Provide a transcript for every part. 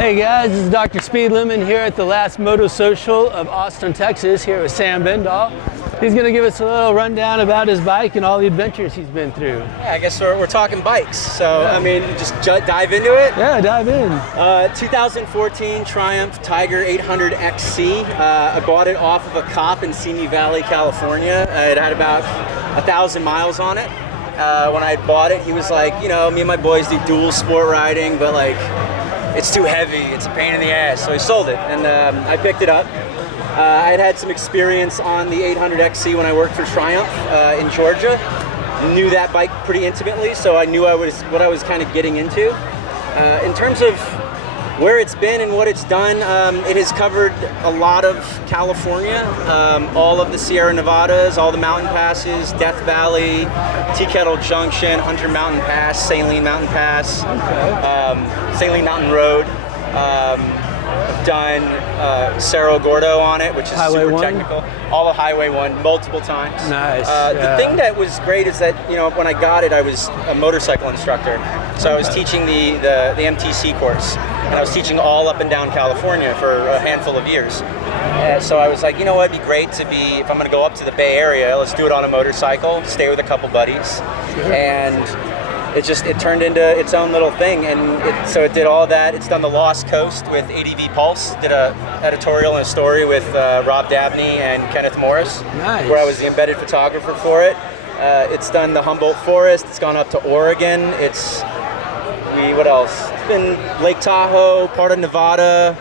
Hey guys, this is Dr. Speed Lemon here at the last Moto Social of Austin, Texas, here with Sam Bendall. He's going to give us a little rundown about his bike and all the adventures he's been through. Yeah, I guess we're talking bikes, so yeah. I mean, just dive into it? Yeah, dive in. 2014 Triumph Tiger 800 XC. I bought it off of a cop in Simi Valley, California. It had about 1,000 miles on it. When I bought it, he was like, you know, me and my boys do dual sport riding, but like, it's too heavy, it's a pain in the ass, so he sold it, and I picked it up. I had some experience on the 800 XC when I worked for Triumph in Georgia. Knew that bike pretty intimately, so I knew what I was kind of getting into. In terms of where it's been and what it's done, it has covered a lot of California, all of the Sierra Nevadas, all the mountain passes, Death Valley, Tea Kettle Junction, Hunter Mountain Pass, Saline Mountain Pass, Saline Mountain Road. I've done Cerro Gordo on it, which is Highway super 1? Technical. All of Highway 1, multiple times. Nice. The thing that was great is that, you know, when I got it, I was a motorcycle instructor. So I was teaching the MTC course, and I was teaching all up and down California for a handful of years. So I was like, you know what, it'd be great to be, if I'm going to go up to the Bay Area, let's do it on a motorcycle, stay with a couple buddies. Sure. And it turned into its own little thing, and so it did all that. It's done the Lost Coast with ADV Pulse, did a editorial and a story with Rob Dabney and Kenneth Morris, nice. Where I was the embedded photographer for it. It's done the Humboldt Forest, it's gone up to Oregon, what else? It's been Lake Tahoe, part of Nevada,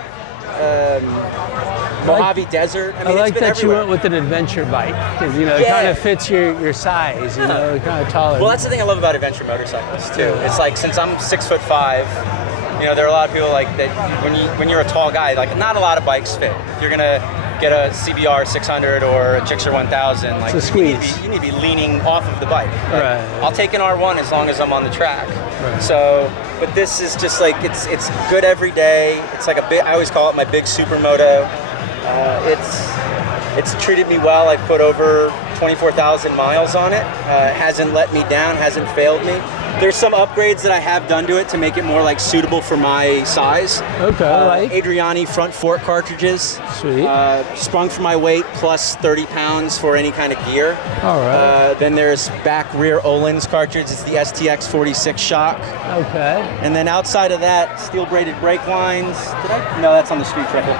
Mojave Desert. I mean, like it's been that everywhere. you went with an adventure bike, because you know it kind of fits your size, you know, kind of taller. Well, that's the thing I love about adventure motorcycles too. It's like, since I'm 6'5", you know, there are a lot of people like that. When you're a tall guy, like, not a lot of bikes fit. If you're gonna get a CBR 600 or a Gixxer 1000, like, you need to be leaning off of the bike. Like, right. I'll take an R1 as long as I'm on the track. Right. So, but this is just like, it's good every day. It's like I always call it my big supermoto. It's treated me well. I've put over 24,000 miles on it. It hasn't let me down, hasn't failed me. There's some upgrades that I have done to it to make it more like suitable for my size. Okay, Adriani front fork cartridges. Sweet. Sprung for my weight, plus 30 pounds for any kind of gear. All right. Then there's back rear Öhlins cartridge. It's the STX 46 shock. Okay. And then outside of that, steel braided brake lines. No, that's on the street trickle.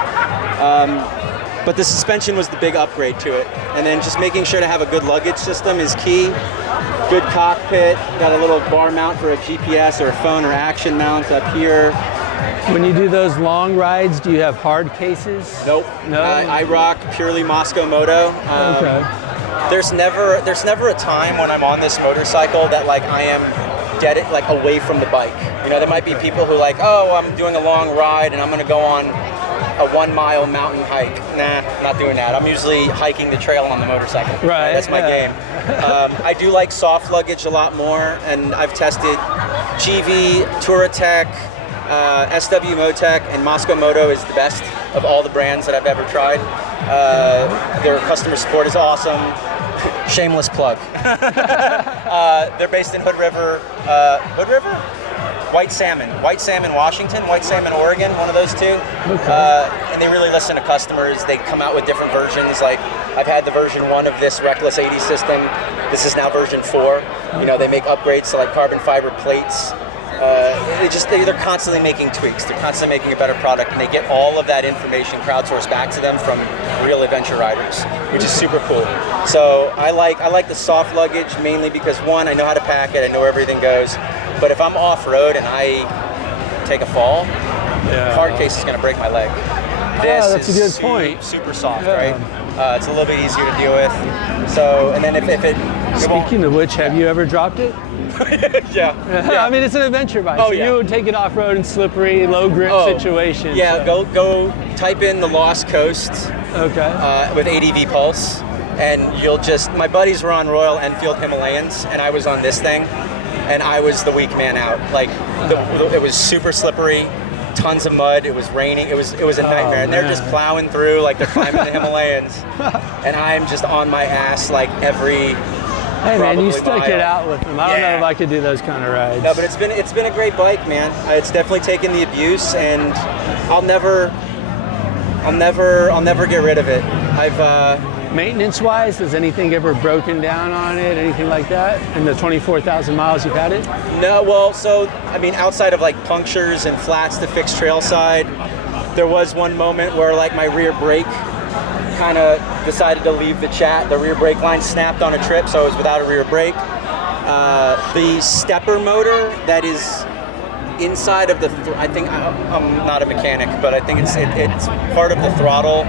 But the suspension was the big upgrade to it. And then just making sure to have a good luggage system is key. Good cockpit, got a little bar mount for a GPS or a phone or action mount up here. When you do those long rides, do you have hard cases? Nope. No? I rock purely Moscow Moto. Okay. There's never a time when I'm on this motorcycle that like I am like away from the bike. You know, there might be people who like, oh, I'm doing a long ride and I'm gonna go on a 1 mile mountain hike. Nah, not doing that. I'm usually hiking the trail on the motorcycle. Right. That's my game. I do like soft luggage a lot more, and I've tested GV, Touratech, SW Motec, and Moscow Moto is the best of all the brands that I've ever tried. Their customer support is awesome. Shameless plug. They're based in Hood River. White Salmon, Washington, White Salmon, Oregon, one of those two. Okay. And they really listen to customers. They come out with different versions. Like, I've had the version 1 of this Reckless 80 system. This is now version 4. You know, they make upgrades to like carbon fiber plates. They're constantly making tweaks. They're constantly making a better product, and they get all of that information crowdsourced back to them from real adventure riders, which is super cool. So I like the soft luggage mainly because, one, I know how to pack it. I know where everything goes. But if I'm off-road and I take a fall, hard case is going to break my leg. That's a good point. Super soft, right? It's a little bit easier to deal with. So, and then if it... Speaking of which, have you ever dropped it? Yeah. I mean, it's an adventure bike. Oh, so yeah. you would take it off-road in slippery, low grip situations. Yeah, so. go type in the Lost Coast with ADV Pulse, and you'll just... My buddies were on Royal Enfield Himalayans, and I was on this thing. And I was the weak man out. Like, it was super slippery, tons of mud. It was raining. It was a nightmare. And they're just plowing through like they're climbing the Himalayas, and I'm just on my ass like every Hey man, you probably stuck mile. it out with them. I don't know Yeah. if I could do those kind of rides. No, but it's been a great bike, man. It's definitely taken the abuse, and I'll never get rid of it. Maintenance-wise, has anything ever broken down on it? Anything like that? In the 24,000 miles you've had it? No, well, so I mean, outside of like punctures and flats to fix trail side, there was one moment where like my rear brake kind of decided to leave the chat. The rear brake line snapped on a trip, so I was without a rear brake. The stepper motor that is inside of the, I think I'm not a mechanic, but I think it's part of the throttle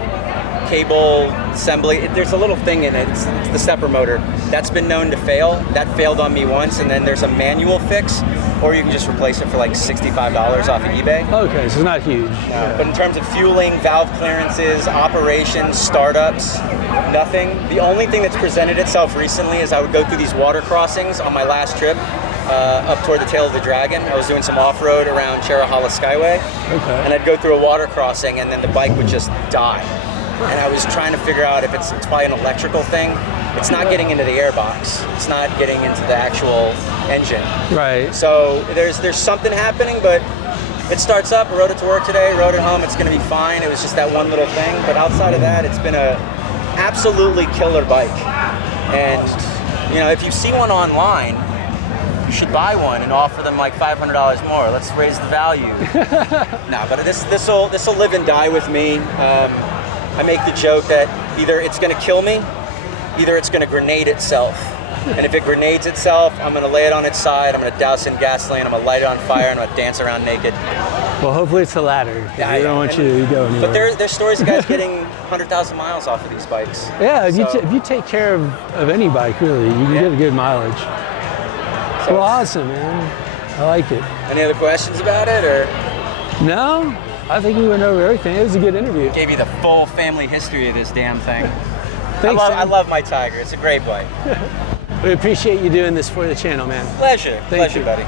cable assembly. There's a little thing in it. It's the stepper motor. That's been known to fail. That failed on me once, and then there's a manual fix, or you can just replace it for like $65 off of eBay. Okay, so it's not huge. No, but in terms of fueling, valve clearances, operations, startups, nothing. The only thing that's presented itself recently is I would go through these water crossings on my last trip up toward the Tail of the Dragon. I was doing some off-road around Cherahalla Skyway, Okay. and I'd go through a water crossing, and then the bike would just die. And I was trying to figure out if it's probably an electrical thing. It's not getting into the airbox. It's not getting into the actual engine. Right. So there's something happening, but it starts up. I rode it to work today, rode it home. It's going to be fine. It was just that one little thing. But outside of that, it's been a absolutely killer bike. And you know, if you see one online, you should buy one and offer them like $500 more. Let's raise the value. No, but this will live and die with me. I make the joke that either it's going to kill me, either it's going to grenade itself. And if it grenades itself, I'm going to lay it on its side, I'm going to douse it in gasoline, I'm going to light it on fire, and I'm going to dance around naked. Well, hopefully it's the latter. 'Cause we don't want you to go anywhere. But there's stories of guys getting 100,000 miles off of these bikes. Yeah, if So- you take care of any bike, really, you can get a good mileage. So- Well, awesome, man. I like it. Any other questions about it, or No, I think we went over everything. It was a good interview. gave you the full family history of this damn thing? Thanks, I Sam. love my Tiger. It's a great bike. We appreciate you doing this for the channel, man. Pleasure. Thank Pleasure, you. buddy.